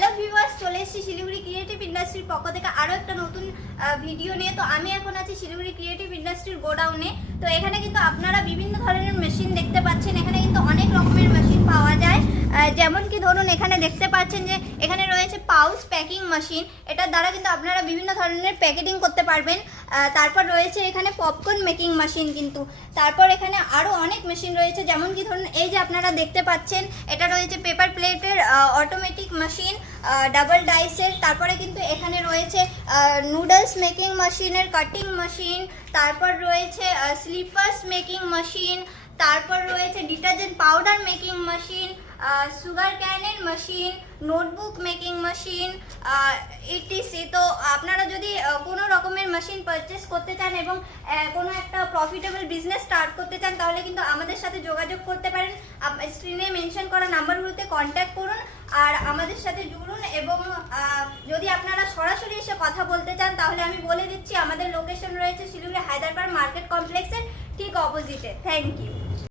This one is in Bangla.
হ্যালো ভিউয়ার্স, চলে এসেছি শিলিগুড়ি ক্রিয়েটিভ ইন্ডাস্ট্রির পক্ষ থেকে আরও একটা নতুন ভিডিও নিয়ে। তো আমি এখন আছি শিলিগুড়ি ক্রিয়েটিভ ইন্ডাস্ট্রির গোডাউনে। তো এখানে কিন্তু আপনারা বিভিন্ন ধরনের মেশিন দেখতে পাচ্ছেন। এখানে কিন্তু অনেক রকমের মেশিন পাওয়া যায়। যেমন কি ধরুন, এখানে দেখতে পাচ্ছেন যে এখানে রয়েছে পাউচ প্যাকিং মেশিন। এটার দ্বারা কিন্তু আপনারা বিভিন্ন ধরনের প্যাকেটিং করতে পারবেন। তারপর রয়েছে এখানে পপকর্ন মেকিং মেশিন। কিন্তু তারপর এখানে আরও অনেক মেশিন রয়েছে, যেমন কি ধরুন এই যে আপনারা দেখতে পাচ্ছেন, এটা রয়েছে পেপার প্লেটের অটোমেটিক মেশিন ডাবল ডাইসের। তারপরে কিন্তু এখানে রয়েছে নুডলস মেকিং মেশিনের কাটিং মেশিন। তারপর রয়েছে স্লিপার্স মেকিং মেশিন। তারপর রয়েছে detergent powder making machine, sugar ক্যানের machine, notebook making machine, ETC. তো আপনারা যদি কোনো রকমের মেশিন পারচেস করতে চান এবং কোনো একটা প্রফিটেবল বিজনেস স্টার্ট করতে চান, তাহলে কিন্তু আমাদের সাথে যোগাযোগ করতে পারেন। স্ক্রিনে মেনশন করা নাম্বারগুলোতে কন্ট্যাক্ট করুন আর আমাদের সাথে জুড়ুন। এবং যদি আপনারা সরাসরি এসে কথা বলতে চান, তাহলে আমি বলে দিচ্ছি আমাদের লোকেশন রয়েছে শিলিগুড়ি হায়দ্রাবাদ মার্কেট কমপ্লেক্সের ঠিক অপোজিটে। Thank you.